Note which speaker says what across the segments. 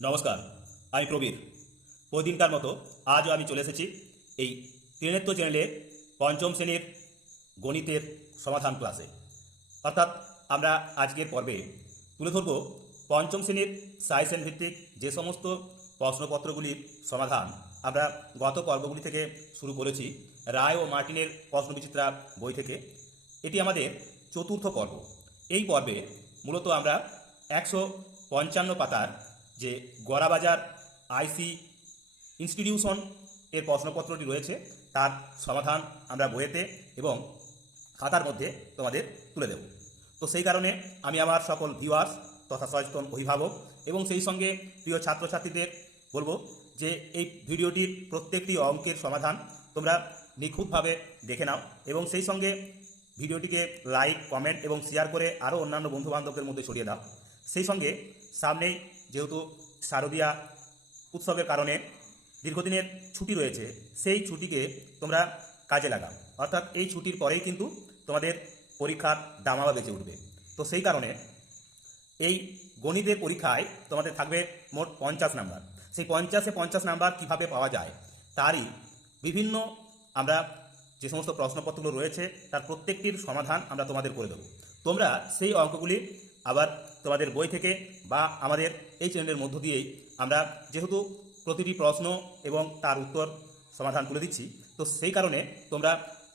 Speaker 1: নমস্কার, আমি প্রবীর। প্রতিদিনকার মতো আজও আমি চলে এসেছি এই ত্রিনেত্র চ্যানেলে পঞ্চম শ্রেণির গণিতের সমাধান ক্লাসে অর্থাৎ আমরা আজকের পর্বে তুলে ধরব পঞ্চম শ্রেণির সায়েন্স ভিত্তিক যে সমস্ত প্রশ্নপত্রগুলির সমাধান আমরা গত পর্বগুলি থেকে শুরু করেছি রায় ও মার্টিনের প্রশ্নবিচিত্রা বই থেকে। এটি আমাদের চতুর্থ পর্ব। এই পর্বে মূলত আমরা একশো পঞ্চান্ন পাতার যে গড়াবাজার আইসি ইনস্টিটিউশন এর প্রশ্নপত্রটি রয়েছে, তার সমাধান আমরা বইয়েতে এবং খাতার মধ্যে তোমাদের তুলে দেব। তো সেই কারণে আমি আমার সকল ভিউয়ার্স তথা সচেতন অভিভাবক এবং সেই সঙ্গে প্রিয় ছাত্রছাত্রীদের বলব যে এই ভিডিওটির প্রত্যেকটি অঙ্কের সমাধান তোমরা নিখুঁতভাবে দেখে নাও এবং সেই সঙ্গে ভিডিওটিকে লাইক কমেন্ট এবং শেয়ার করে আরও অন্যান্য বন্ধুবান্ধবদের মধ্যে ছড়িয়ে দাও। সেই সঙ্গে সামনেই যেহেতু শারদীয়া উৎসবের কারণে দীর্ঘদিনের ছুটি রয়েছে, সেই ছুটিকে তোমরা কাজে লাগাও। অর্থাৎ এই ছুটির পরেই কিন্তু তোমাদের পরীক্ষার দামাবা বেঁচে উঠবে। তো সেই কারণে এই গণিতের পরীক্ষায় তোমাদের থাকবে মোট পঞ্চাশ নাম্বার। সেই পঞ্চাশে পঞ্চাশ নাম্বার কীভাবে পাওয়া যায়, তারই বিভিন্ন আমরা যে সমস্ত প্রশ্নপত্রগুলো রয়েছে, তার প্রত্যেকটির সমাধান আমরা তোমাদের করে দেবো। তোমরা সেই অঙ্কগুলি আবার তোমাদের বই থেকে বা আমাদের এই চ্যানেলের মধ্য দিয়েই আমরা যেহেতু প্রতিটি প্রশ্ন এবং তার উত্তর সমাধান তুলে দিচ্ছি, তো সেই কারণে তোমরা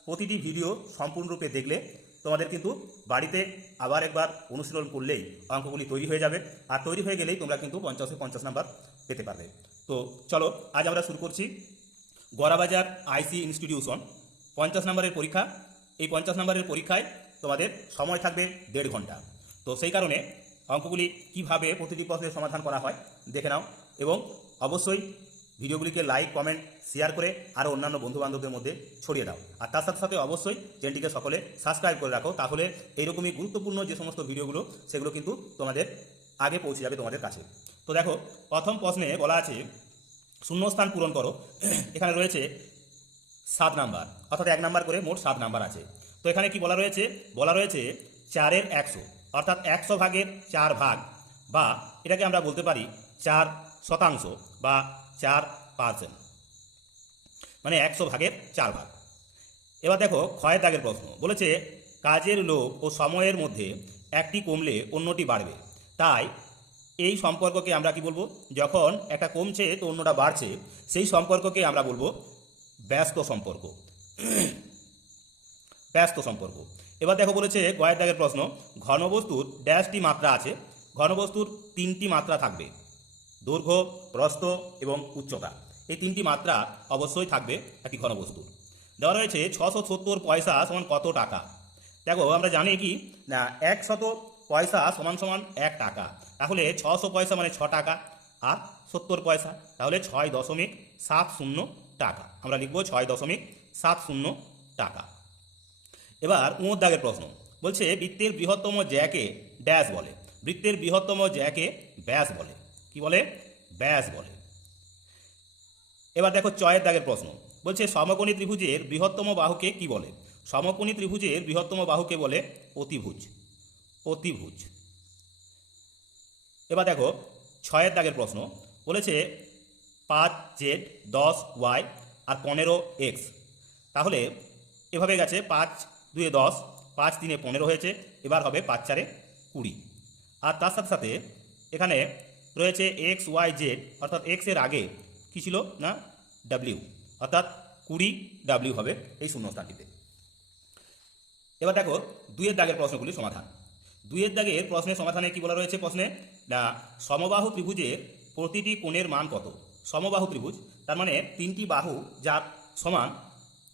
Speaker 1: প্রতিটি ভিডিও সম্পূর্ণরূপে দেখলে তোমাদের কিন্তু বাড়িতে আবার একবার অনুশীলন করলেই অঙ্কগুলি তৈরি হয়ে যাবে। আর তৈরি হয়ে গেলেই তোমরা কিন্তু পঞ্চাশে পঞ্চাশ নাম্বার পেতে পারবে। তো চলো, আজ আমরা শুরু করছি গড়াবাজার আইসি ইনস্টিটিউশন। পঞ্চাশ নম্বরের পরীক্ষা। এই পঞ্চাশ নম্বরের পরীক্ষায় তোমাদের সময় থাকবে দেড় ঘণ্টা। তো সেই কারণে অঙ্কগুলি কীভাবে প্রতিটি প্রশ্নের সমাধান করা হয় দেখে নাও এবং অবশ্যই ভিডিওগুলিকে লাইক, কমেন্ট, শেয়ার করে আরও অন্যান্য বন্ধুবান্ধবদের মধ্যে ছড়িয়ে দাও। আর তার সাথে সাথে অবশ্যই চ্যানেলটিকে সকলে সাবস্ক্রাইব করে রাখো তাহলে এইরকমই গুরুত্বপূর্ণ যে সমস্ত ভিডিওগুলো সেগুলো কিন্তু তোমাদের আগে পৌঁছে যাবে তোমাদের কাছে। তো দেখো, প্রথম প্রশ্নে বলা আছে, শূন্যস্থান পূরণ করো। এখানে রয়েছে সাত নাম্বার, অর্থাৎ এক নাম্বার করে মোট সাত নাম্বার আছে। তো এখানে কি বলা রয়েছে? বলা রয়েছে চারের একশো। অর্থাৎ একশো ভাগের চার ভাগ বা এটাকে আমরা বলতে পারি চার শতাংশ বা চার পার্সেন্ট। মানে একশো ভাগের চার ভাগ। এবার দেখো ক্ষয়ের দাগের প্রশ্ন। বলেছে, কাজের লোক ও সময়ের মধ্যে একটি কমলে অন্যটি বাড়বে। তাই এই সম্পর্ককে আমরা কি বলব? যখন একটা কমছে তো অন্যটা বাড়ছে, সেই সম্পর্ককে আমরা বলব ব্যস্ত সম্পর্ক। ব্যস্ত সম্পর্ক। এবার দেখো বলেছে কয়েক দাগের প্রশ্ন, ঘনবস্তুর ড্যাশটি মাত্রা আছে, ঘনবস্তুর তিনটি মাত্রা থাকবে, দৈর্ঘ্য, প্রস্থ এবং উচ্চতা। এই তিনটি মাত্রা অবশ্যই থাকবে একটি ঘনবস্তুর। দেওয়া রয়েছে ছশো সত্তর পয়সা সমান কত টাকা? দেখো, আমরা জানি কি, না, একশত পয়সা সমান সমান এক টাকা। তাহলে ছশো পয়সা মানে ছ টাকা, আর সত্তর পয়সা, তাহলে ছয় দশমিক সাত শূন্য টাকা। আমরা লিখব ছয় দশমিক সাত শূন্য টাকা। এবার উঁর দাগের প্রশ্ন। বলছে, বৃত্তের বৃহত্তম জ্যাকে ড্যাশ বলে। বৃত্তের বৃহত্তম জ্যাকে ব্যাস বলে। কি বলে? ব্যাস বলে। এবার দেখো চয়ের দাগের প্রশ্ন। বলছে, সমকোণী ত্রিভুজের বৃহত্তম বাহুকে কি বলে? সমকোণী ত্রিভুজের বৃহত্তম বাহুকে বলে অতিভুজ। অতিভুজ। এবার দেখো ছয়ের দাগের প্রশ্ন। বলেছে, পাঁচ জেড দশ ওয়াই আর পনেরো এক্স। তাহলে এভাবে গেছে, পাঁচ দুয়ে দশ, পাঁচ তিনে পনেরো হয়েছে, এবার হবে পাঁচ চারে কুড়ি। আর তার সাথে সাথে এখানে রয়েছে এক্স ওয়াই জেড অর্থাৎ এক্সের আগে কী ছিল না? ডাব্লিউ অর্থাৎ কুড়ি ডাব্লিউ হবে এই শূন্যস্থানটিতে। এবার দেখো, দুইয়ের দাগের প্রশ্নগুলি সমাধান। দুইয়ের দাগের প্রশ্নের সমাধানে কি বলা রয়েছে প্রশ্নে? না, সমবাহু ত্রিভুজের প্রতিটি কোণের মান কত? সমবাহু ত্রিভুজ, তার মানে তিনটি বাহু যার সমান,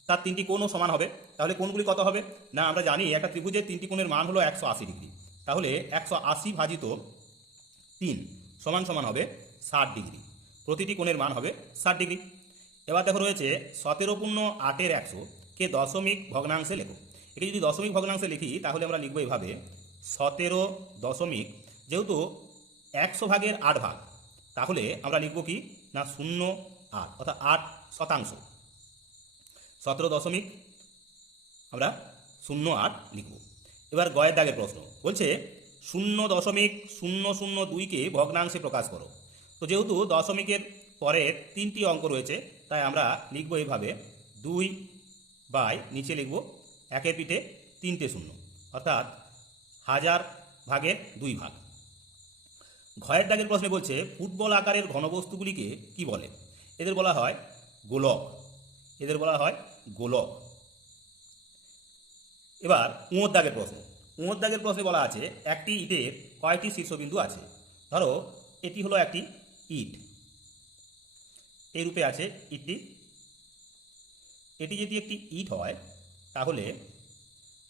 Speaker 1: তার তিনটি কোণও সমান হবে। তাহলে কোনগুলি কত হবে? না, আমরা জানি একটা ত্রিভুজের তিনটি কোণের মান হলো একশো আশি ডিগ্রি। তাহলে একশো আশি ভাজিত তিন সমান সমান হবে ষাট ডিগ্রি। প্রতিটি কোণের মান হবে ষাট ডিগ্রি। এবার দেখো রয়েছে সতেরো পূর্ণ আটের একশো, কে দশমিক ভগ্নাংশে লেখো। এটি যদি দশমিক ভগ্নাংশে লিখি, তাহলে আমরা লিখব এভাবে, সতেরো দশমিক, যেহেতু একশো ভাগের আট ভাগ, তাহলে আমরা লিখব কি? না, শূন্য আট, অর্থাৎ আট শতাংশ। সতেরো দশমিক আমরা শূন্য আট লিখব। এবার গয়ের দাগের প্রশ্ন। বলছে, শূন্য দশমিক শূন্য শূন্য দুইকে ভগ্নাংশে প্রকাশ করো। তো যেহেতু দশমিকের পরের তিনটি অঙ্ক রয়েছে, তাই আমরা লিখব এইভাবে দুই বাই নিচে লিখব, একের পিঠে তিনটে শূন্য। অর্থাৎ হাজার ভাগের দুই ভাগ। ঘয়ের দাগের প্রশ্নে বলছে, ফুটবল আকারের ঘনবস্তুগুলিকে কি বলে? এদের বলা হয় গোলক। এদের বলা হয় গোলক। এবার উঁয়োর দাগের প্রশ্ন। উঁয়োর দাগের প্রশ্নে বলা আছে, একটি ইটের কয়টি শীর্ষবিন্দু আছে? ধরো, এটি হলো একটি ইট। এই রূপে আছে ইটটি। এটি যদি একটি ইট হয়, তাহলে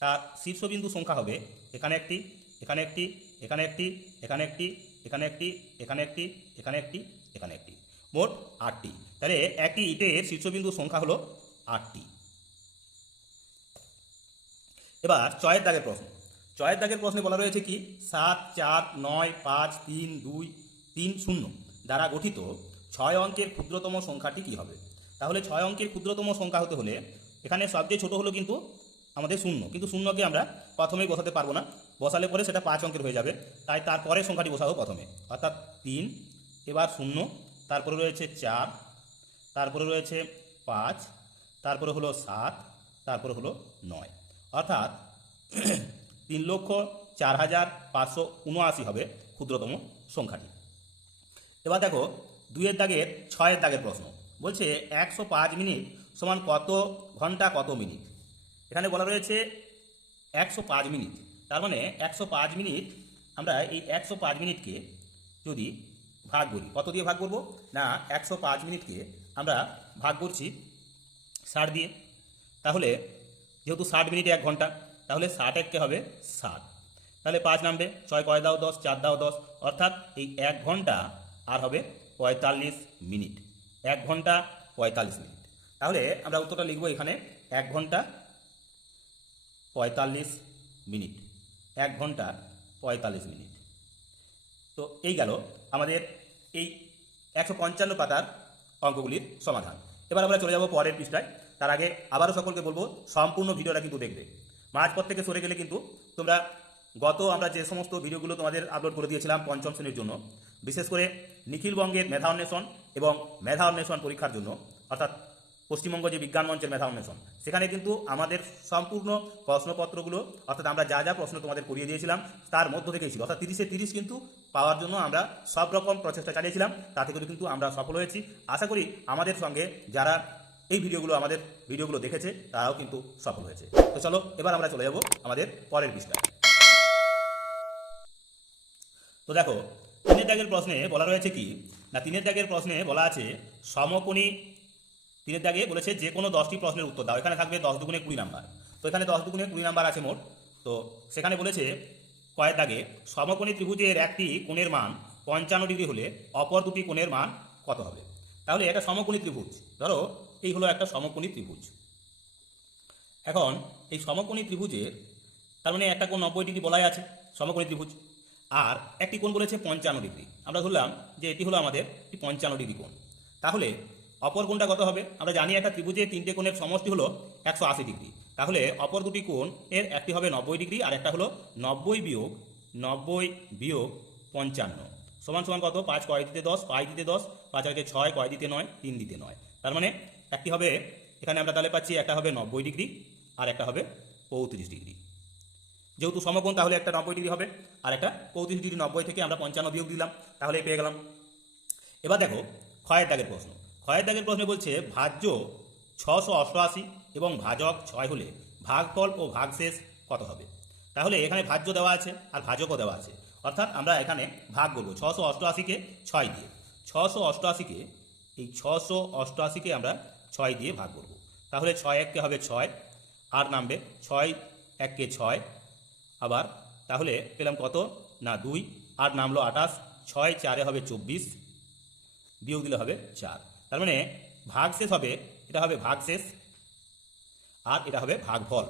Speaker 1: তার শীর্ষবিন্দু সংখ্যা হবে এখানে একটি এখানে একটি এখানে একটি এখানে একটি এখানে একটি এখানে একটি এখানে একটি এখানে একটি। মোট আটটি। তাহলে একটি ইটের শীর্ষবিন্দুর সংখ্যা হলো আটটি। এবার চয়ের দাগের প্রশ্ন। চয়ের দাগের প্রশ্নে বলা রয়েছে কি, সাত, চার, নয়, পাঁচ, তিন, দুই, তিন, শূন্য দ্বারা গঠিত ছয় অঙ্কের ক্ষুদ্রতম সংখ্যাটি কি হবে? তাহলে ছয় অঙ্কের ক্ষুদ্রতম সংখ্যা হতে হলে এখানে সবচেয়ে ছোট হলো কিন্তু আমাদের শূন্য। কিন্তু শূন্যকে আমরা প্রথমেই বসাতে পারব না। বসালে পরে সেটা পাঁচ অঙ্কের হয়ে যাবে। তাই তারপরে সংখ্যাটি বসাবো প্রথমে। অর্থাৎ তিন, এবার শূন্য, তারপরে রয়েছে চার, তারপরে রয়েছে পাঁচ, তারপরে হলো সাত, তারপরে হলো নয়। অর্থাৎ তিন লক্ষ চার হাজার পাঁচশো উনআশি হবে ক্ষুদ্রতম সংখ্যাটি। এবার দেখো, দুইয়ের দাগের, ছয়ের দাগের প্রশ্ন। বলছে একশো পাঁচ মিনিট সমান কত ঘণ্টা কত মিনিট? এখানে বলা রয়েছে একশো পাঁচ মিনিট। তার মানে একশো পাঁচ মিনিট, আমরা এই একশো পাঁচ মিনিটকে যদি ভাগ করি, কত দিয়ে ভাগ করব? না, একশো পাঁচ মিনিটকে আমরা ভাগ করছি ষাট দিয়ে। তাহলে যেহেতু ষাট মিনিট এক ঘণ্টা, তাহলে ষাট এককে হবে ষাট। তাহলে পাঁচ নামবে, ছয় কয় দাও দশ, চার দাও দশ, অর্থাৎ এই এক ঘণ্টা আর হবে পঁয়তাল্লিশ মিনিট। এক ঘণ্টা পঁয়তাল্লিশ মিনিট। তাহলে আমরা উত্তরটা লিখব এখানে, এক ঘণ্টা পঁয়তাল্লিশ মিনিট। এক ঘণ্টা পঁয়তাল্লিশ মিনিট। তো এই গেল আমাদের এই একশো পঞ্চান্ন পাতার অঙ্কগুলির সমাধান। এবার আমরা চলে যাব পরের পৃষ্ঠায়। তার আগে আবারও সকলকে বলব, সম্পূর্ণ ভিডিওটা কিন্তু দেখবে। মাঝপথ থেকে সরে গেলে কিন্তু তোমরা গত আমরা যে সমস্ত ভিডিওগুলো তোমাদের আপলোড করে দিয়েছিলাম পঞ্চম শ্রেণির জন্য, বিশেষ করে নিখিলবঙ্গের মেধা অন্বেষণ এবং মেধা অন্বেষণ পরীক্ষার জন্য, অর্থাৎ পশ্চিমবঙ্গ যে বিজ্ঞান মঞ্চের মেধা অন্বেষণ, সেখানে কিন্তু আমাদের সম্পূর্ণ প্রশ্নপত্রগুলো, অর্থাৎ আমরা যা যা প্রশ্ন তোমাদের করিয়ে দিয়েছিলাম, তার মধ্য থেকেই ছিল। অর্থাৎ তিরিশে তিরিশ কিন্তু পাওয়ার জন্য আমরা সব রকম প্রচেষ্টা চালিয়েছিলাম, তাতে করে কিন্তু আমরা সফল হয়েছি। আশা করি আমাদের সঙ্গে যারা এই ভিডিওগুলো আমাদের ভিডিওগুলো দেখেছে, তারাও কিন্তু সফল হয়েছে। তো চলো, এবার আমরা চলে যাব আমাদের পরের পৃষ্ঠায় তো দেখো, তিনের দাগের প্রশ্নে বলা রয়েছে কি, না, তিনের দাগের প্রশ্নে বলা আছে, সমকোণী, তিনের দাগে বলেছে যে কোনো দশটি প্রশ্নের উত্তর দাও। এখানে থাকবে দশ দুগুণে কুড়ি নাম্বার। তো এখানে দশ দুগুণে কুড়ি নাম্বার আছে মোট। তো সেখানে বলেছে কয়েক দাগে সমকোণী ত্রিভুজের একটি কোণের মান পঞ্চান্ন ডিগ্রি হলে অপর দুটি কোণের মান কত হবে? তাহলে এটা সমকোণী ত্রিভুজ। ধরো এই হলো একটা সমকোণী ত্রিভুজ। এখন এই সমকোণী ত্রিভুজের, তার মানে একটা কোণ নব্বই ডিগ্রি বলাই আছে, সমকোণী ত্রিভুজ। আর একটি কোণ বলেছে পঞ্চান্ন ডিগ্রি। আমরা ধরলাম যে এটি হলো আমাদের একটি পঞ্চান্ন ডিগ্রি কোণ। তাহলে অপর কোণটা কত হবে? আমরা জানি একটা ত্রিভুজে তিনটে কোণের সমষ্টি হলো একশো আশি ডিগ্রি। তাহলে অপর দুটি কোণ এর একটি হবে নব্বই ডিগ্রি আর একটা হলো নব্বই বিয়োগ নব্বই বিয়োগ পঞ্চান্ন। সমান সমান কত? পাঁচ কয় দিতে দশ, পাঁচ দিতে দশ, পাঁচ আগে ছয়, কয় দিতে নয়, তিন দিতে নয়। তার মানে একটি হবে, এখানে আমরা তাহলে পাচ্ছি একটা হবে নব্বই ডিগ্রি আর একটা হবে পঁয়ত্রিশ ডিগ্রি। যেহেতু সমকোণ, তাহলে একটা নব্বই ডিগ্রি হবে আর একটা পঁয়ত্রিশ ডিগ্রি, নব্বই থেকে আমরা পঞ্চান্ন বিয়োগ দিলাম তাহলে পেয়ে গেলাম। এবার দেখো, ক্ষয়ের দাগের প্রশ্ন। ক্ষয়ের দাগের প্রশ্নে বলছে, ভাজ্য ছশো অষ্টআশি এবং ভাজক ছয় হলে ভাগফল ও ভাগশেষ কত হবে? তাহলে এখানে ভাজ্য দেওয়া আছে আর ভাজকও দেওয়া আছে। অর্থাৎ আমরা এখানে ভাগ করব ছশো অষ্টআশিকে ছয় দিয়ে। ছশো অষ্টআশিকে এই ছশো অষ্টআশিকে আমরা ছয় দিয়ে ভাগ করব। তাহলে ছয় এককে হবে ছয়, আর নামবে ছয় এককে ছয়। আবার তাহলে পেলাম কত? না, দুই। আর নামলো আঠাশ, ছয় চারে হবে চব্বিশ, বিয়োগ দিলে হবে চার। তার মানে ভাগ শেষ হবে, এটা হবে ভাগ শেষ, আর এটা হবে ভাগফল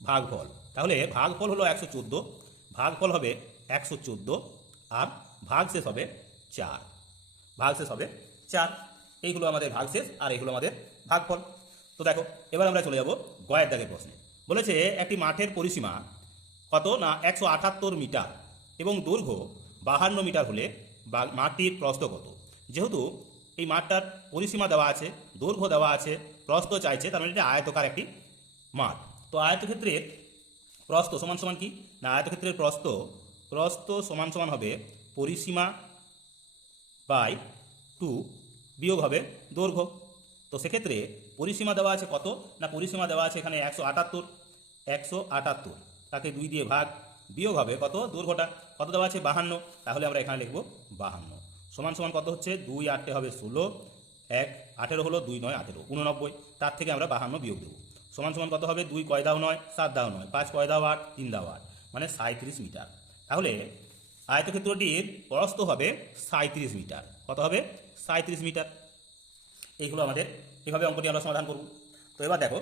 Speaker 1: ভাগফল তাহলে ভাগফল হলো একশো চোদ্দ ভাগফল হবে একশো চোদ্দ, আর ভাগ শেষ হবে চার। ভাগ শেষ হবে চার। এই হলো আমাদের ভাগ শেষ আর এইগুলো আমাদের ভাগফল। তো দেখো, এবার আমরা চলে যাব গয়ের দাগের প্রশ্নে। বলেছে একটি মাঠের পরিসীমা কত না একশো আটাত্তর মিটার এবং দৈর্ঘ্য বাহান্ন মিটার হলে মাঠটির প্রস্থ কত? যেহেতু এই মাঠটার পরিসীমা দেওয়া আছে, দৈর্ঘ্য দেওয়া আছে, প্রস্থ চাইছে, তার মানে এটা আয়তকার একটি মাঠ। তো আয়তক্ষেত্রের প্রস্থ সমান সমান কি? না, আয়তক্ষেত্রের প্রস্থ প্রস্থ সমান সমান হবে পরিসীমা বাই টু বিয়োগ হবে দৈর্ঘ্য। তো সেক্ষেত্রে পরিসীমা দেওয়া আছে কত? না, পরিসীমা দেওয়া আছে এখানে একশো আটাত্তর। একশো আটাত্তর, তাকে দুই দিয়ে ভাগ। বিয়োগ হবে কত? দৈর্ঘ্যটা। কত দেওয়া আছে? বাহান্ন। তাহলে আমরা এখানে লিখব বাহান্ন। সমান সমান কত হচ্ছে? দুই আটে হবে ষোলো। এক আঠেরো হলো দুই নয় আঠেরো। উননব্বই। তার থেকে আমরা বাহান্ন বিয়োগ দেবো। সমান সমান কত হবে? দুই কয় দাও নয়, সাত দাও নয়, পাঁচ কয় দাও আট, তিন দাও আট। মানে সাঁত্রিশ মিটার। তাহলে আয়তক্ষেত্রটির প্রস্থ হবে সাঁত্রিশ মিটার। কত হবে? সাঁত্রিশ মিটার। এইগুলো আমাদের এভাবে অঙ্কটি আমরা সমাধান করব। তো এবার দেখো,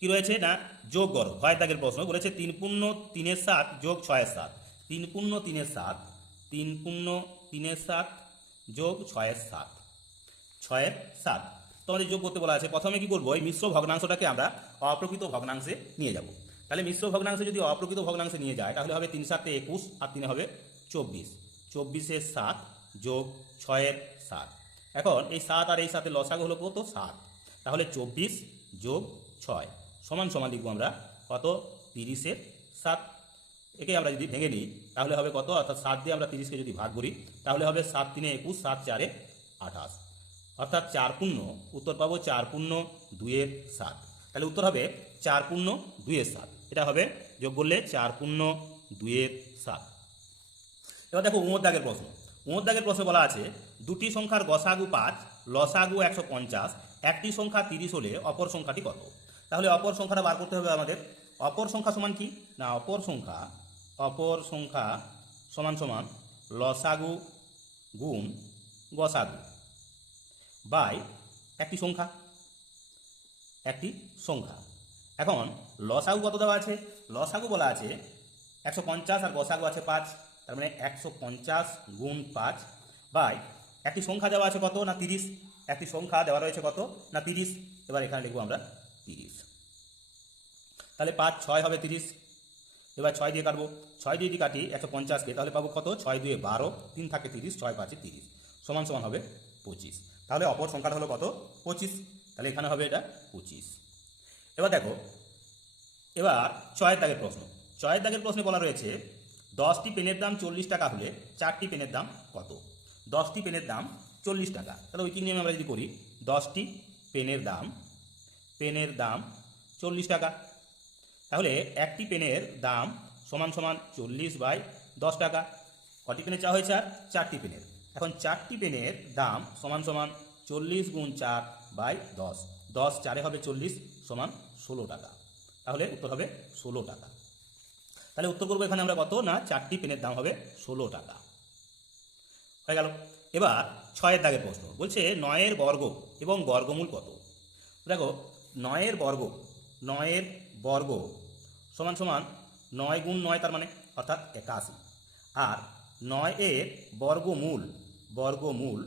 Speaker 1: কি রয়েছে না? যোগ করো। ভয়ের দাগের প্রশ্ন বলেছে, তিন পূর্ণ তিনের সাত যোগ ছয়ের সাত। তিন পূর্ণ তিনের সাত, তিন পূর্ণ তিনের সাত যোগ ছয়ের সাত। ছয়ের সাত। তোমাদের যোগ করতে বলা আছে। প্রথমে কি করব? এই মিশ্র ভগ্নাংশটাকে আমরা অপ্রকৃত ভগ্নাংশে নিয়ে যাব। তাহলে মিশ্র ভগ্নাংশে যদি অপ্রকৃত ভগ্নাংশে নিয়ে যায়, তাহলে হবে তিন সাতে একুশ আর তিনে হবে চব্বিশ। চব্বিশের সাত যোগ ছয়ের সাত। এখন এই সাত আর এই সাথে লসাগু হলো কত? সাত। তাহলে চব্বিশ যোগ ছয়। সমান সমান লিখব আমরা কত? তিরিশের সাত। একে আমরা যদি ভেঙে নিই, তাহলে হবে কত? অর্থাৎ সাত দিয়ে আমরা তিরিশকে যদি ভাগ করি, তাহলে হবে সাত তিনে একুশ, সাত চারে আঠাশ। অর্থাৎ চার পূর্ণ, উত্তর পাবো চার পূর্ণ দুইয়ের সাত। তাহলে উত্তর হবে চার পূর্ণ দুইয়ের সাত। এটা হবে যোগ করলে চার পূর্ণ দুইয়ের সাত। এবার দেখো উমর দাগের প্রশ্ন। উমর দাগের প্রশ্নে বলা আছে দুটি সংখ্যার গসাগু পাঁচ, লসাগু একশো পঞ্চাশ, একটি সংখ্যা তিরিশ হলে অপর সংখ্যাটি কত? তাহলে অপর সংখ্যাটা বার করতে হবে আমাদের। অপর সংখ্যা সমান কি? না, অপর সংখ্যা অপর সংখ্যা সমান সমান লসাগু গুণ গসাগু বাই একটি সংখ্যা একটি সংখ্যা। এখন লসাগু কত দেওয়া আছে? লসাগু বলা আছে একশো পঞ্চাশ আর গসাগু আছে পাঁচ, তার মানে একশো পঞ্চাশ গুণ পাঁচ বাই একটি সংখ্যা দেওয়া আছে কত না তিরিশ? একটি সংখ্যা দেওয়া রয়েছে কত না তিরিশ? এবার এখানে লিখব আমরা তিরিশ। তাহলে পাঁচ, ছয় হবে তিরিশ। এবার ছয় দিয়ে কাটবো। ছয় দিয়ে যদি কাটি একশো পঞ্চাশকে তাহলে পাবো কত? ছয় দুয়ে বারো। তিন থাকে তিরিশ, ছয় পাঁচে তিরিশ। সমান সমান হবে পঁচিশ। তাহলে অপর সংখ্যাটা হলো কত? পঁচিশ। তাহলে এখানে হবে এটা পঁচিশ। এবার দেখো, এবার ছয়ের দাগের প্রশ্ন। ছয়ের দাগের প্রশ্নে বলা রয়েছে, দশটি পেনের দাম চল্লিশ টাকা হলে চারটি পেনের দাম কত? দশটি পেনের দাম চল্লিশ টাকা। তাহলে ওই নিয়মে আমরা যদি করি, দশটি পেনের দাম পেনের দাম চল্লিশ টাকা। তাহলে একটি পেনের দাম সমান সমান চল্লিশ বাই দশ টাকা। কটি পেনের চা হয়েছে আর? চারটি পেনের। এখন চারটি পেনের দাম সমান সমান চল্লিশ গুণ চার বাই দশ। দশ চারে হবে চল্লিশ সমান ষোলো টাকা। তাহলে উত্তর হবে ষোলো টাকা। তাহলে উত্তর করব এখানে আমরা কত? না, চারটি পেনের দাম হবে ষোলো টাকা। হয়ে গেল। এবার ছয়ের দাগের প্রশ্ন। বলছে নয়ের বর্গ এবং বর্গমূল কত? দেখো, নয়ের বর্গ নয়ের বর্গ সমান সমান নয় গুণ নয় তার মানে অর্থাৎ একাশি। আর নয় এর বর্গমূল বর্গমূল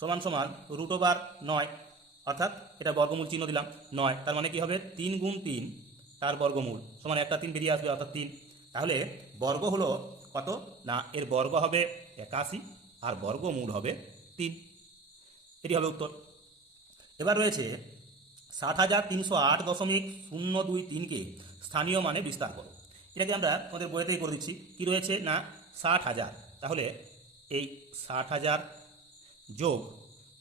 Speaker 1: সমান সমান রুট ওভার নয়, অর্থাৎ এটা বর্গমূল চিহ্ন দিলাম, নয়। তার মানে কি হবে? তিন গুণ তিন, তার বর্গমূল সমান একটা তিন বেরিয়ে আসবে, অর্থাৎ তিন। তাহলে বর্গ হলো কত? না, এর বর্গ হবে একাশি। আর বর্গমূল হবে তিন। এটি হবে উত্তর। এবার রয়েছে সাত হাজার তিনশো আট দশমিক শূন্য দুই তিনকে স্থানীয় মানে বিস্তার করো। এটাকে আমরা আমাদের বইতেই করে দিচ্ছি। কি রয়েছে? না, ষাট হাজার। তাহলে এই ষাট হাজার যোগ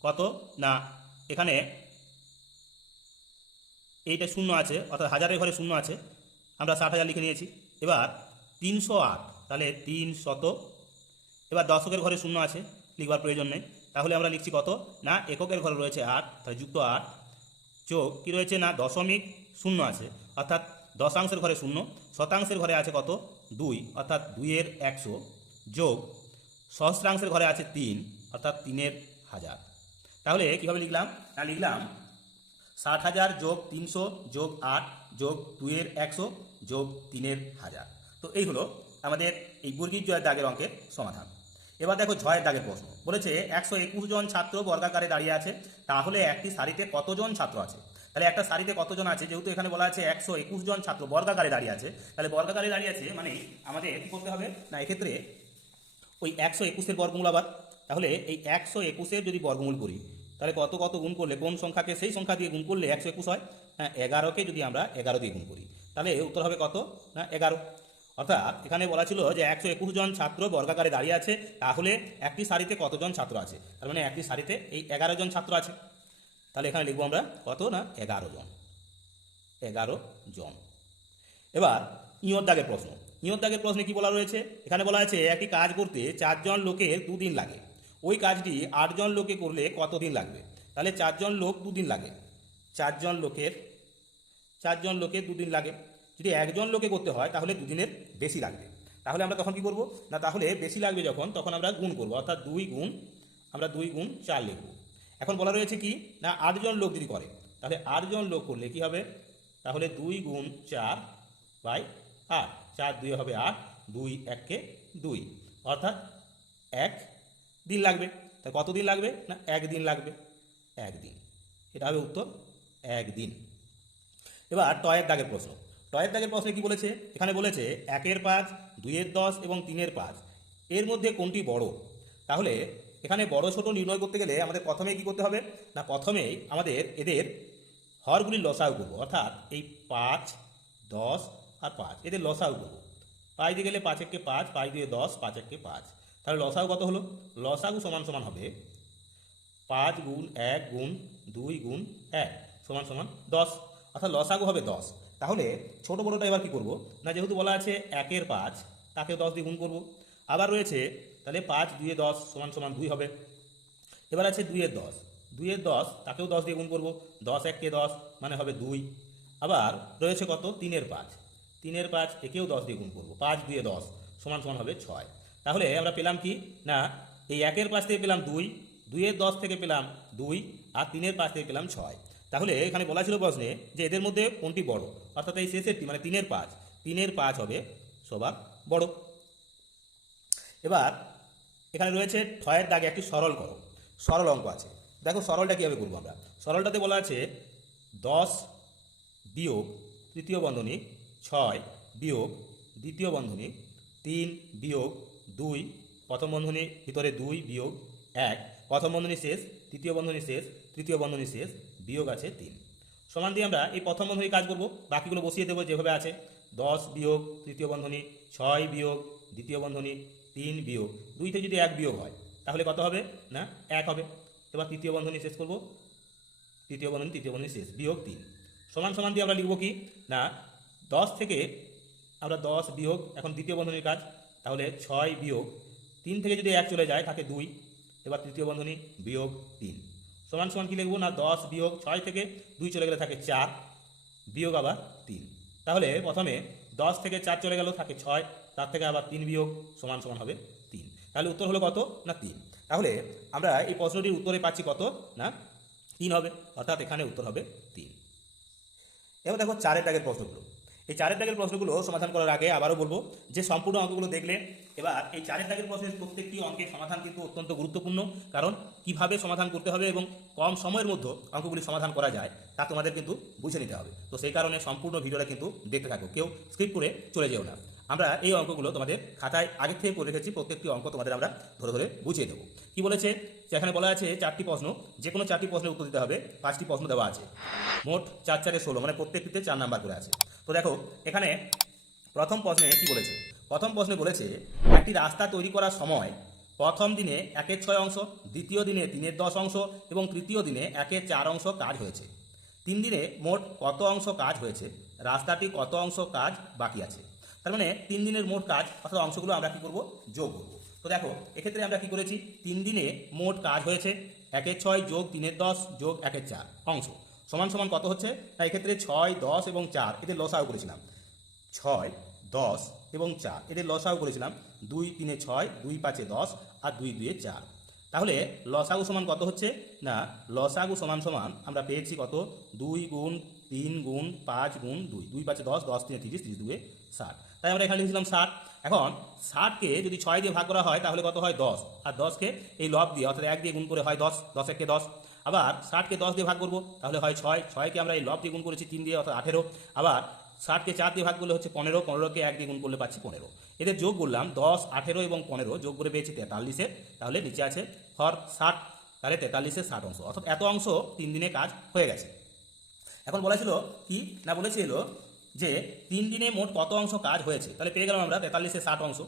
Speaker 1: কত? না, এখানে এইটা শূন্য আছে, অর্থাৎ হাজারের ঘরে শূন্য আছে। আমরা ষাট হাজার লিখে নিয়েছি। এবার তিনশো আট, তাহলে তিন শত এবার দশকের ঘরে শূন্য আছে, লিখবার প্রয়োজন নেই। তাহলে আমরা লিখছি কত? না, এককের ঘরে রয়েছে আট, তাহলে যুক্ত আট। যোগ কী রয়েছে? না, দশমিক শূন্য আছে। অর্থাৎ দশাংশের ঘরে শূন্য, শতাংশের ঘরে আছে কত? দুই, অর্থাৎ দুইয়ের একশো। যোগ সহস্রাংশের ঘরে আছে তিন, অর্থাৎ তিনের হাজার। তাহলে কীভাবে লিখলাম? না, লিখলাম ষাট হাজার যোগ তিনশো, যোগ আট, যোগ দুইয়ের একশো, যোগ তিনের হাজার। তো এই হলো আমাদের এই বর্গীর জয়ের দাগের অঙ্কের সমাধান। এবার দেখো ছয়ের দাগের প্রশ্ন। বলেছে, একশো একুশ জন ছাত্র বর্গাকারে দাঁড়িয়ে আছে, তাহলে একটি সারিতে কতজন ছাত্র আছে? তাহলে একটা সারিতে কতজন আছে? যেহেতু এখানে বলা আছে একশো একুশ জন ছাত্র বর্গাকারে দাঁড়িয়ে আছে, তাহলে বর্গাকারে দাঁড়িয়ে আছে মানে আমাদের কি করতে হবে? না, এক্ষেত্রে ওই একশো একুশের বর্গমূল আবার। তাহলে এই একশো একুশের যদি বর্গমূল করি, তাহলে কত কত গুণ করলে, কোন সংখ্যাকে, সেই সংখ্যা দিয়ে গুণ করলে একশো একুশ হয়? হ্যাঁ এগারোকে যদি আমরা এগারো দিয়ে গুণ করি, তাহলে উত্তর হবে কত? না, এগারো। অর্থাৎ এখানে বলা ছিল যে একশো একুশ জন ছাত্র বর্গাকারে দাঁড়িয়ে আছে, তাহলে একটি সারিতে কতজন ছাত্র আছে? তার মানে একটি সারিতে এই এগারো জন ছাত্র আছে। তাহলে এখানে লিখব আমরা কত না? এগারো জন। এগারো জন। এবার ইয়র দাগের প্রশ্ন। ইয়র দাগের প্রশ্নে কি বলা রয়েছে? এখানে বলা আছে, একটি কাজ করতে চারজন লোকের দুদিন লাগে। ওই কাজটি আটজন লোকে করলে কতদিন লাগবে? তাহলে চারজন লোক দুদিন লাগে। চারজন লোকের চারজন লোকের দুদিন লাগে। যদি একজন লোকে করতে হয়, তাহলে দুদিনের বেশি লাগবে। তাহলে আমরা তখন কি করব? না, তাহলে বেশি লাগবে যখন, তখন আমরা গুণ করব। অর্থাৎ দুই গুণ, আমরা দুই গুণ চার লিখব। এখন বলা রয়েছে কি? না, আটজন লোক যদি করে, তাহলে আটজন লোক করলে কি হবে? তাহলে দুই গুণ চার বাই আট। চার দুই হবে আট, দুই এককে দুই। অর্থাৎ এক দিন লাগবে। তা কত দিন লাগবে? না একদিন লাগবে। একদিন এটা হবে উত্তর একদিন এবার টয়ের দাগের প্রশ্ন। টয়ের দাগের প্রশ্নে কি বলেছে? এখানে বলেছে একের পাঁচ, দুইয়ের দশ এবং তিনের পাঁচ। এর মধ্যে কোনটি বড়? তাহলে এখানে বড় ছোট নির্ণয় করতে গেলে আমাদের প্রথমে কি করতে হবে? না, প্রথমেই আমাদের এদের হরগুলির লসাগু করব। অর্থাৎ এই পাঁচ, দশ আর পাঁচ, এদের লসাগু করব। পাই দিয়ে গেলে পাঁচ এককে পাঁচ, পাই দিয়ে দশ পাঁচ এককে পাঁচ। তাহলে লসাগু কত হলো? লসাগু সমান সমান হবে পাঁচ গুণ এক গুণ দুই গুণ এক, সমান সমান দশ। অর্থাৎ লসাগু হবে দশ। তাহলে ছোট বড়টা এবার কি করব? না যেহেতু বলা আছে একের পাঁচ তাকে দশ দিয়ে গুণ করব। আবার রয়েছে, তাহলে পাঁচ দুয়ে দশ সমান সমান দুই হবে। এবার আছে দুইয়ের দশ। দুইয়ের দশ, তাকেও দশ দিয়ে গুণ করব। দশ এককে দশ মানে হবে দুই। আবার রয়েছে কত? তিনের পাঁচ। তিনের পাঁচ একেও দশ দিয়ে গুণ করব। পাঁচ দুয়ে দশ সমান সমান হবে ছয়। তাহলে আমরা পেলাম কি? না, এই একের পাঁচ থেকে পেলাম দুই, দুইয়ের দশ থেকে পেলাম দুই, আর তিনের পাঁচ থেকে পেলাম ছয়। তাহলে এখানে বলা ছিল প্রশ্নে যে এদের মধ্যে কোনটি বড়? অর্থাৎ এই শেষেরটি মানে তিনের পাঁচ। তিনের পাঁচ হবে সবার বড়। এবার এখানে রয়েছে ছয়ের দাগে একটি সরল করো। সরল অঙ্ক আছে। দেখো সরলটা কীভাবে করব আমরা? সরলটাতে বলা আছে দশ বিয়োগ তৃতীয় বন্ধনী ছয় বিয়োগ দ্বিতীয় বন্ধনী তিন বিয়োগ দুই প্রথম বন্ধনীর ভিতরে দুই বিয়োগ এক। প্রথম বন্ধনী শেষ, তৃতীয় বন্ধনী শেষ, তৃতীয় বন্ধনী শেষ বিয়োগ আছে তিন। সমান দিয়ে আমরা এই প্রথম বন্ধনী কাজ করব। বাকিগুলো বসিয়ে দেবো যেভাবে আছে। দশ বিয়োগ তৃতীয় বন্ধনী, ছয় বিয়োগ দ্বিতীয় বন্ধনী, তিন বিয়োগ। দুইতে যদি এক বিয়োগ হয়, তাহলে কত হবে? না, এক হবে। এবার তৃতীয় বন্ধনী শেষ করব। তৃতীয় বন্ধনী তৃতীয় বন্ধনী শেষ, বিয়োগ তিন। সমান সমান দিয়ে আমরা লিখব কি? না, দশ থেকে আমরা দশ বিয়োগ, এখন দ্বিতীয় বন্ধনীর কাজ, তাহলে ছয় বিয়োগ। তিন থেকে যদি এক চলে যায়, থাকে দুই। এবার তৃতীয় বন্ধনী, বিয়োগ তিন। সমান সমান কি লিখব না? দশ বিয়োগ ছয় থেকে দুই চলে গেলে থাকে চার, বিয়োগ আবার তিন। তাহলে প্রথমে দশ থেকে চার চলে গেল থাকে ছয়, তার থেকে আবার তিন বিয়োগ সমান সমান হবে তিন। তাহলে উত্তর হলো কত না তিন? তাহলে আমরা এই প্রশ্নটির উত্তরে পাচ্ছি কত না তিন হবে, অর্থাৎ এখানে উত্তর হবে তিন। এবার দেখো চারের দাগের প্রশ্নগুলো। এই চারের দাগের প্রশ্নগুলো সমাধান করার আগে আবারও বলব যে সম্পূর্ণ অঙ্কগুলো দেখলে এবার এই চারের দাগের প্রশ্নের প্রত্যেকটি অঙ্কের সমাধান কিন্তু অত্যন্ত গুরুত্বপূর্ণ। কারণ কীভাবে সমাধান করতে হবে এবং কম সময়ের মধ্যে অঙ্কগুলি সমাধান করা যায় তা তোমাদের কিন্তু বুঝে নিতে হবে। তো সেই কারণে সম্পূর্ণ ভিডিওটা কিন্তু দেখতে থাকো। কেউ স্কিপ করে চলে যেও না। আমরা এই অঙ্কগুলো তোমাদের খাতায় আগে থেকে করে রেখেছি, প্রত্যেকটি অঙ্ক তোমাদের আমরা ধরে ধরে বুঝিয়ে দেবো। কি বলেছে? যেখানে বলা আছে চারটি প্রশ্ন যে কোনো চারটি প্রশ্নের উত্তর দিতে হবে, পাঁচটি প্রশ্ন দেওয়া আছে। মোট চার চারে ষোলো মানে প্রত্যেকটিতে চার নাম্বার করে আছে। তো দেখো, এখানে প্রথম প্রশ্নে কি বলেছে? প্রথম প্রশ্নে বলেছে, একটি রাস্তা তৈরি করার সময় প্রথম দিনে একের ছয় অংশ, দ্বিতীয় দিনে তিনের দশ অংশ, এবং তৃতীয় দিনে একের চার অংশ কাজ হয়েছে। তিন দিনে মোট কত অংশ কাজ হয়েছে? রাস্তাটি কত অংশ কাজ বাকি আছে? তার মানে তিন দিনের মোট কাজ, অর্থাৎ অংশগুলো আমরা কি করব? যোগ করব। তো দেখো, এক্ষেত্রে আমরা কি করেছি? তিন দিনে মোট কাজ হয়েছে একের ছয় যোগ তিনের দশ যোগ একের চার অংশ। সমান সমান কত হচ্ছে? না এক্ষেত্রে ছয়, দশ এবং চার, এদের লসাও করেছিলাম। ছয়, দশ এবং চার, এদের লসাও করেছিলাম দুই তিনে ছয়, দুই পাঁচে দশ আর দুই দুয়ে চার। তাহলে লসাগু সমান কত হচ্ছে? না, লসাগু সমান সমান আমরা পেয়েছি কত? দুই গুণ তিন গুণ পাঁচ গুণ দুই। দুই পাঁচে দশ দশ তিনে তিরিশ তিরিশ দুয়ে ষাট। তাই আমরা এখানে লিখেছিলাম ষাট। এখন ষাটকে যদি ছয় দিয়ে ভাগ করা হয়, তাহলে কত হয়? দশ। আর দশকে এই লব দিয়ে, অর্থাৎ এক দিয়ে গুণ করে হয় দশ দশ একে দশ। আবার ষাটকে দশ দিয়ে ভাগ করব, তাহলে হয় ছয়। ছয়কে আমরা এই লব দিয়ে গুণ করেছি তিন দিয়ে, অর্থাৎ আঠেরো। আবার ষাটকে চার দিয়ে ভাগ করলে হচ্ছে পনেরো, পনেরোকে এক দিয়ে গুণ করলে পাচ্ছি পনেরো। এদের যোগ করলাম দশ, আঠেরো এবং পনেরো, যোগ করে পেয়েছি তেতাল্লিশে। তাহলে নিচে আছে হর ষাট, তাহলে তেতাল্লিশের ষাট অংশ। অর্থাৎ এত অংশ তিন দিনে কাজ হয়ে গেছে। এখন বলেছিল কি? না বলেছিল যে তিন দিনে মোট কত অংশ কাজ হয়েছে? তাহলে পেয়ে গেলাম আমরা তেতাল্লিশে ষাট অংশ।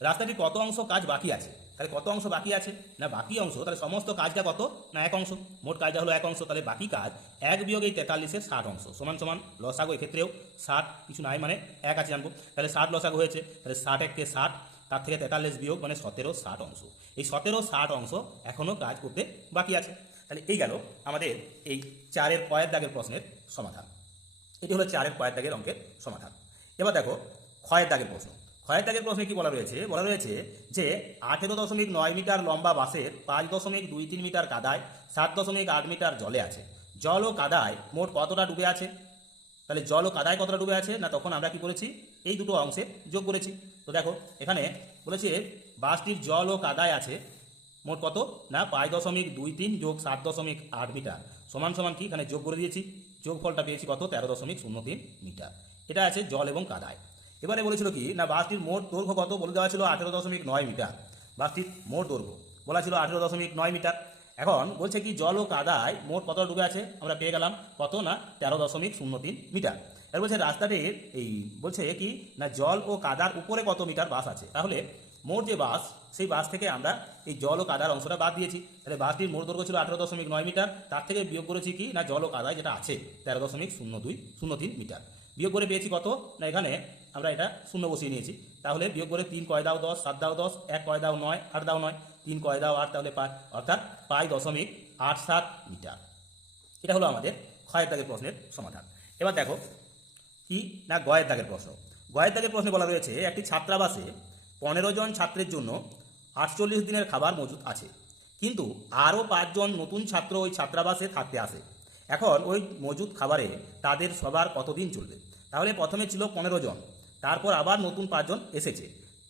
Speaker 1: রাস্তাটি কত অংশ কাজ বাকি আছে? তাহলে কত অংশ বাকি আছে? না, বাকি অংশ, তাহলে সমস্ত কাজটা কত? না, এক অংশ। মোট কাজটা হলো এক অংশ, তাহলে বাকি কাজ এক বিয়োগ এই তেতাল্লিশের ষাট অংশ। সমান সমান লসাগো এক্ষেত্রেও ষাট, কিছু নাই মানে এক আছে জানব। তাহলে ষাট লসাগো হয়েছে, তাহলে ষাট এককে ষাট, তার থেকে তেতাল্লিশ বিয়োগ মানে সতেরো ষাট অংশ। এই সতেরো ষাট অংশ এখনও কাজ করতে বাকি আছে। তাহলে এই গেল আমাদের এই চারের কয়ের দাগের প্রশ্নের সমাধান। এটি হলো চারের কয়ের দাগের অঙ্কের সমাধান। এবার দেখো, ক্ষয়ের দাগের প্রশ্ন। ক্ষয়ের দাগের প্রশ্নে কি বলা রয়েছে? বলা রয়েছে যে, আঠেরো দশমিক নয় মিটার লম্বা বাসের পাঁচ দশমিক দুই তিন মিটার কাদায় সাত দশমিক আট মিটার জলে আছে। জল ও কাদায় মোট কতটা ডুবে আছে? তাহলে জল ও কাদায় কতটা ডুবে আছে? না, তখন আমরা কি করেছি? এই দুটো অংশে যোগ করেছি। তো দেখো, এখানে বলেছে বাসটির জল ও কাদায় আছে মোট কত? না, পাঁচ দশমিক দুই তিন যোগ সাত দশমিক আট মিটার। সমান সমান কি? এখানে যোগ করে দিয়েছি। যোগফলটা পেয়েছি কত? তেরো দশমিক শূন্য তিন মিটার। এটা আছে জল এবং কাদায়। এবারে বলেছিল কি? না, বাসটির মোট দৈর্ঘ্য কত? বলে দেওয়া ছিল আঠেরো দশমিক নয় মিটার। বাসটির মোট দৈর্ঘ্য। বলা ছিল আঠেরো দশমিক নয় মিটার। এখন বলছে কি, জল ও কাদায় মোট কত ডুবে আছে? আমরা পেয়ে গেলাম কত না? তেরো দশমিক শূন্য তিন মিটার। এর বলছে রাস্তাটির এই, বলছে কি? না, জল ও কাদার উপরে কত মিটার বাস আছে? তাহলে মোট যে বাস সেই বাস থেকে আমরা এই জল ও কাদার অংশটা বাদ দিয়েছি। তাহলে বাসটির মোট দৈর্ঘ্য ছিল আঠেরো দশমিক নয় মিটার। তার থেকে বিয়োগ করেছি কি? না, জল ও কাদায় যেটা আছে, তেরো দশমিক শূন্য দুই, শূন্য তিন মিটার। বিয়োগ করে পেয়েছি কত? না, এখানে আমরা এটা শূন্য বসিয়ে নিয়েছি। তাহলে বিয়োগ করে তিন কয় দাও দশ, সাত দাও দশ, এক কয় দাও নয়, আট দাও নয়, তিন কয় দাও আট, তাহলে পাঁচ, অর্থাৎ পাঁচ দশমিক আট সাত মিটার। এটা হলো আমাদের ক্ষয়ের দাগের প্রশ্নের সমাধান। এবার দেখো, কি না গয়ের দাগের প্রশ্ন? গয়ের দাগের প্রশ্নে বলা রয়েছে, একটি ছাত্রাবাসে পনেরো জন ছাত্রের জন্য আটচল্লিশ দিনের খাবার মজুদ আছে। কিন্তু আরও পাঁচজন নতুন ছাত্র ওই ছাত্রাবাসে থাকতে আসে। এখন ওই মজুদ খাবারে তাদের সবার কতদিন চলবে? তাহলে প্রথমে ছিল পনেরো জন, তারপর আবার নতুন পাঁচজন এসেছে।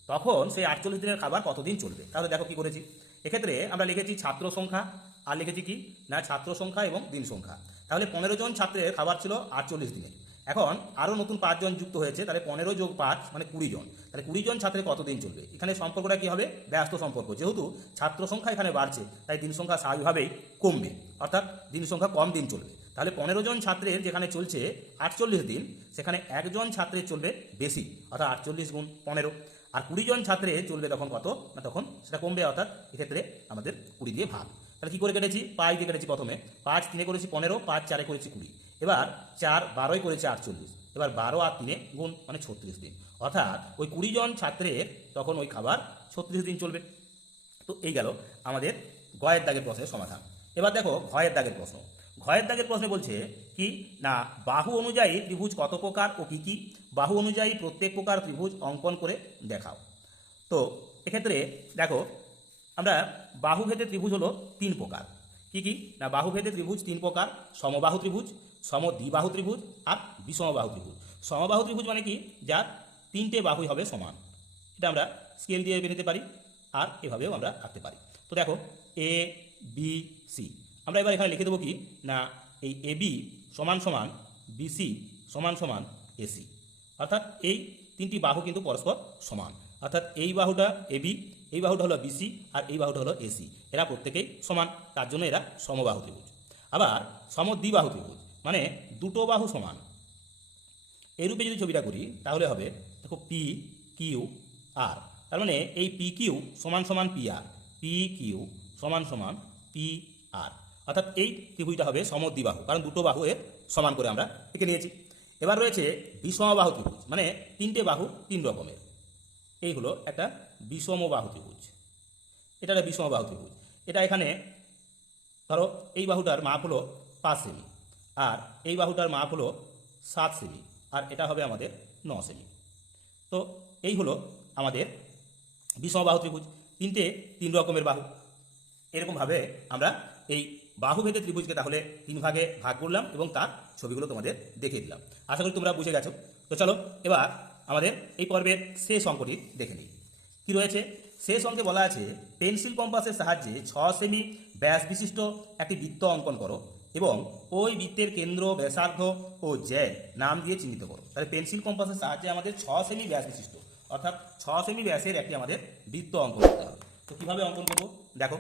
Speaker 1: তখন সেই আটচল্লিশ দিনের খাবার কতদিন চলবে? তাহলে দেখো কি করেছি। এক্ষেত্রে আমরা লিখেছি ছাত্র সংখ্যা, আর লিখেছি কি? না, ছাত্র সংখ্যা এবং দিন সংখ্যা। তাহলে পনেরো জন ছাত্রের খাবার ছিল আটচল্লিশ দিনের। এখন আরও নতুন পাঁচজন যুক্ত হয়েছে, তাহলে পনেরো যোগ পাঁচ মানে কুড়ি জন। তাহলে কুড়ি জন ছাত্রের কতদিন চলবে? এখানে সম্পর্কটা কী হবে? ব্যস্ত সম্পর্ক। যেহেতু ছাত্র সংখ্যা এখানে বাড়ছে, তাই দিন সংখ্যা স্বাভাবিকভাবেই কমবে। অর্থাৎ দিন সংখ্যা কম দিন চলবে। তাহলে পনেরো জন ছাত্রের যেখানে চলছে আটচল্লিশ দিন, সেখানে একজন ছাত্রের চলবে বেশি, অর্থাৎ আটচল্লিশ গুণ পনেরো। আর কুড়ি জন ছাত্রের চলবে তখন কত? না, তখন সেটা কমবে, অর্থাৎ এক্ষেত্রে আমাদের কুড়ি দিয়ে ভাগ। তাহলে কী করে কেটেছি? পাঁচ দিয়ে কেটেছি প্রথমে। পাঁচ তিনে করেছি পনেরো, পাঁচ চারে করেছি কুড়ি। এবার চার বারোই করেছে আটচল্লিশ। এবার বারো আর তিনে গুণ মানে ছত্রিশ দিন। অর্থাৎ ওই কুড়ি জন ছাত্রের তখন ওই খাবার ছত্রিশ দিন চলবে। তো এই গেল আমাদের গয়ের দাগের প্রশ্নের সমাধান। এবার দেখো ঘয়ের দাগের প্রশ্ন। ঘয়ের দাগের প্রশ্নে বলছে কি, না, বাহু অনুযায়ী ত্রিভুজ কত প্রকার ও কী কী? বাহু অনুযায়ী প্রত্যেক প্রকার ত্রিভুজ অঙ্কন করে দেখাও। তো এক্ষেত্রে দেখো, আমরা বাহু বাহুভেদে ত্রিভুজ হলো তিন প্রকার। কি কি? না বাহুভেদে ত্রিভুজ, তিন প্রকার। সমবাহু ত্রিভুজ সম দ্বিবাহু ত্রিভুজ আর বিষমবাহু ত্রিভুজ। সমবাহু ত্রিভুজ মানে কি? যার তিনটে বাহুই হবে সমান। এটা আমরা স্কেল দিয়ে বেরোতে পারি আর এভাবেও আমরা আঁকতে পারি। তো দেখো এ বি সি আমরা এবার এখানে লিখে দেবো কি? না, এই এ বি সমান সমান বিসি সমান সমান এসি অর্থাৎ এই তিনটি বাহু কিন্তু পরস্পর সমান। অর্থাৎ এই বাহুটা এবি এই বাহুটা হলো বিসি আর এই বাহুটা হলো এসি এরা প্রত্যেকেই সমান, তার জন্য এরা সমবাহু ত্রিভুজ। আবার সমদ্বিবাহু ত্রিভুজ মানে দুটো বাহু সমান। এরূপে যদি ছবিটা করি, তাহলে হবে, দেখো পি কিউ আর তার মানে এই পি কিউ সমান সমান পি আর পি কিউ সমান সমান পি আর অর্থাৎ এই ত্রিভুজটা হবে সমদ্বিবাহু, কারণ দুটো বাহু এর সমান করে আমরা এঁকে নিয়েছি। এবার রয়েছে বিষমবাহু ত্রিভুজ মানে তিনটে বাহু তিন রকমের। এই হলো একটা বিষমবাহু ত্রিভুজ এটা একটা বিষমবাহু ত্রিভুজ এটা এখানে ধরো এই বাহুটার মাপ হলো পাঁচ সেমি আর এই বাহুটার মাপ হলো সাত সেমি আর এটা হবে আমাদের ন সেমি। তো এই হলো আমাদের বিষমবাহু ত্রিভুজ তিনটে তিন রকমের বাহু। এরকমভাবে আমরা এই বাহুভেদে ত্রিভুজকে তাহলে তিন ভাগে ভাগ করলাম এবং তার ছবিগুলো তোমাদের দেখিয়ে দিলাম। আশা করি তোমরা বুঝে গেছো। তো চলো, এবার আমাদের এই পর্বের শেষ অঙ্কটি দেখে নিই। কি রয়েছে? শেষ অঙ্কে বলা আছে, পেন্সিল কম্পাসের সাহায্যে ছ সেমি ব্যাস বিশিষ্ট একটি বৃত্ত অঙ্কন করো এবং ওই বৃত্তের কেন্দ্র, ব্যাসার্ধ ও জ্যা নাম দিয়ে চিহ্নিত করো। তাহলে পেন্সিল কম্পাসের সাহায্যে আমাদের ছ সেমি ব্যাস বিশিষ্ট, অর্থাৎ ছ সেমি ব্যাসের একটি আমাদের বৃত্ত অঙ্কন করতে হবে। তো কীভাবে অঙ্কন করব? দেখো,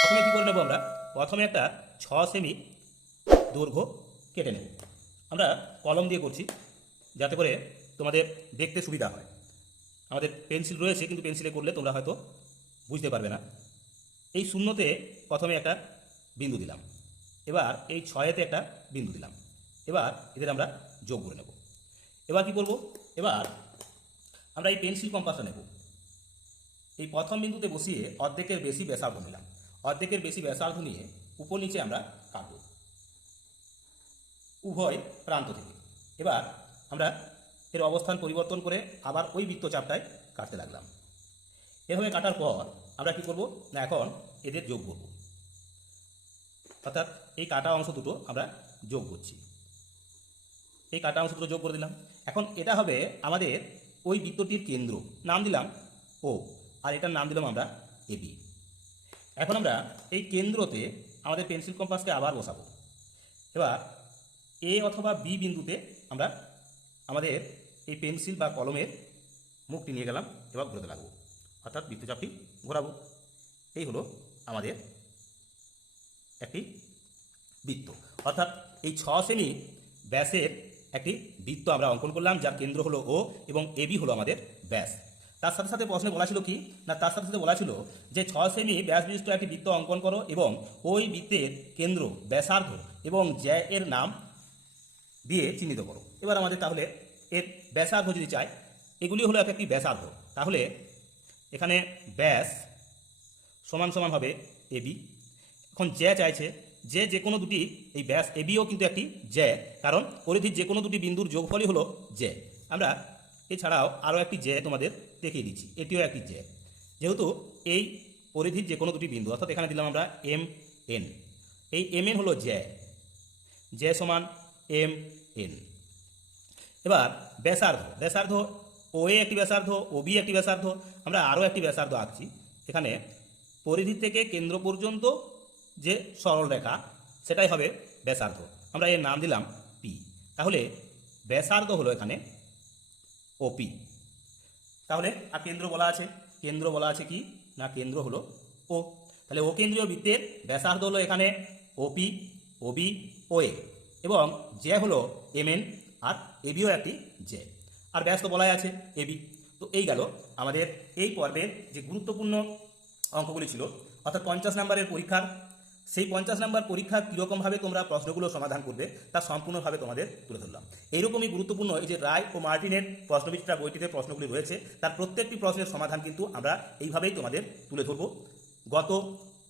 Speaker 1: প্রথমে কী করে নেব আমরা? প্রথমে একটা ছ সেমি দৈর্ঘ্য কেটে নেব। আমরা কলম দিয়ে করছি, যাতে করে তোমাদের দেখতে সুবিধা হয়। আমাদের পেন্সিল রয়েছে, কিন্তু পেন্সিলে করলে তোমরা হয়তো বুঝতে পারবে না। এই শূন্যতে প্রথমে একটা বিন্দু দিলাম। এবার এই ছয়েতে একটা বিন্দু দিলাম। এবার এদের আমরা যোগ করে নেব। এবার কি করব? এবার আমরা এই পেন্সিল কম্পাসটা নেব। এই প্রথম বিন্দুতে বসিয়ে অর্ধেকের বেশি ব্যাসার্ধ নিলাম। অর্ধেকের বেশি ব্যাসার্ধ নিয়ে উপর নিচে আমরা কাটব। উভয় প্রান্ত থেকে। এবার আমরা এর অবস্থান পরিবর্তন করে আবার ওই বৃত্তচাপটায় কাটতে লাগলাম। এভাবে কাটার পর আমরা কি করব? না, এখন এদের যোগ করব। অর্থাৎ এই কাটা অংশ দুটো আমরা যোগ করছি। এই কাটা অংশ দুটো যোগ করে দিলাম। এখন এটা হবে আমাদের ওই বৃত্তটির কেন্দ্র। নাম দিলাম ও আর এটার নাম দিলাম আমরা এবি এখন আমরা এই কেন্দ্রতে আমাদের পেন্সিল কম্পাসকে আবার বসাবো। এবার এ অথবা বি বিন্দুতে আমরা আমাদের এই পেন্সিল বা কলমের মুখটি নিয়ে গেলাম, এবার ঘুরতে লাগবো। অর্থাৎ বৃত্তচাপটি ঘোরাবো। এই হলো আমাদের একটি বৃত্ত। অর্থাৎ এই ছ সেমি ব্যাসের একটি বৃত্ত আমরা অঙ্কন করলাম, যার কেন্দ্র হলো ও এবং এবি হলো আমাদের ব্যাস। তার সাথে সাথে প্রশ্নে বলা ছিল কি? না, তার সাথে সাথে বলা ছিল যে ছ সেমি ব্যাস বিশিষ্ট একটি বৃত্ত অঙ্কন করো এবং ওই বৃত্তের কেন্দ্র ব্যাসার্ধ এবং জ্যা এর নাম দিয়ে চিহ্নিত করো। এবার আমাদের তাহলে এর ব্যাসার্ধ যদি চাই, এগুলি হলো এক একটি ব্যাসার্ধ। তাহলে এখানে ব্যাস সমান সমান হবে এবি এখন জ্যা চাইছে যে যে কোনো দুটি, এই ব্যাস এবিও কিন্তু একটি জ্যা, কারণ পরিধির যে কোনো দুটি বিন্দুর যোগফলই হলো জ্যা। আমরা এছাড়াও আরও একটি জ্যা তোমাদের দেখিয়ে দিচ্ছি, এটিও একটি জ্যা। যেহেতু এই পরিধির যে কোনো দুটি বিন্দু, অর্থাৎ এখানে দিলাম আমরা এম এন, এই এম এন হলো জ্যা। জ্যা সমান এম এন। এবার ব্যাসার্ধ ব্যাসার্ধ ও এ একটি ব্যাসার্ধ ও বি একটি ব্যাসার্ধ, আমরা আরও একটি ব্যাসার্ধ আঁকছি। এখানে পরিধি থেকে কেন্দ্র পর্যন্ত যে সরল রেখা, সেটাই হবে ব্যাসার্ধ। আমরা এর নাম দিলাম পি তাহলে ব্যাসার্ধ হলো এখানে ওপি তাহলে আর কেন্দ্র বলা আছে? কেন্দ্র বলা আছে কি? না, কেন্দ্র হলো ও তাহলে ও কেন্দ্রীয় বৃত্তের ব্যাসার্ধ হলো এখানে ওপি ওবি ও এ এবং যে হলো এম এন আর এবিও একটি জে আর ব্যাস তো বলাই আছে এবি তো এই গেল আমাদের এই পর্বের যে গুরুত্বপূর্ণ অঙ্কগুলি ছিল, অর্থাৎ পঞ্চাশ নম্বরের পরীক্ষার। সেই পঞ্চাশ নম্বর পরীক্ষা কীরকমভাবে তোমরা প্রশ্নগুলো সমাধান করবে, তা সম্পূর্ণভাবে তোমাদের তুলে ধরলাম। এইরকমই গুরুত্বপূর্ণ এই যে রায় ও মার্টিনের প্রশ্নবিচিত্রা বইটিতে প্রশ্নগুলি রয়েছে, তার প্রত্যেকটি প্রশ্নের সমাধান কিন্তু আমরা এইভাবেই তোমাদের তুলে ধরবো। গত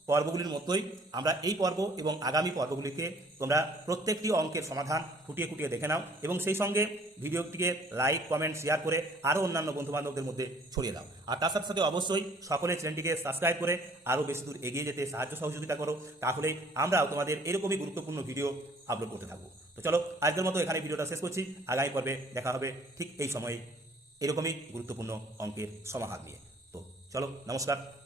Speaker 1: পর্বগুলির মতোই আমরা এই পর্ব এবং আগামী পর্বগুলিকে তোমরা প্রত্যেকটি অঙ্কের সমাধান খুঁটিয়ে খুঁটিয়ে দেখে নাও এবং সেই সঙ্গে ভিডিওটিকে লাইক, কমেন্ট, শেয়ার করে আরও অন্যান্য বন্ধুবান্ধবদের মধ্যে ছড়িয়ে দাও। আর তার সাথে সাথে অবশ্যই সকলে চ্যানেলটিকে সাবস্ক্রাইব করে আরও বেশি দূর এগিয়ে যেতে সাহায্য সহযোগিতা করো, তাহলে আমরাও তোমাদের এরকমই গুরুত্বপূর্ণ ভিডিও আপলোড করতে থাকব। তো চলো, আজকের মতো এখানে ভিডিওটা শেষ করছি। আগামী পর্বে দেখা হবে ঠিক এই সময়ে এরকমই গুরুত্বপূর্ণ অঙ্কের সমাহার নিয়ে। তো চলো, নমস্কার।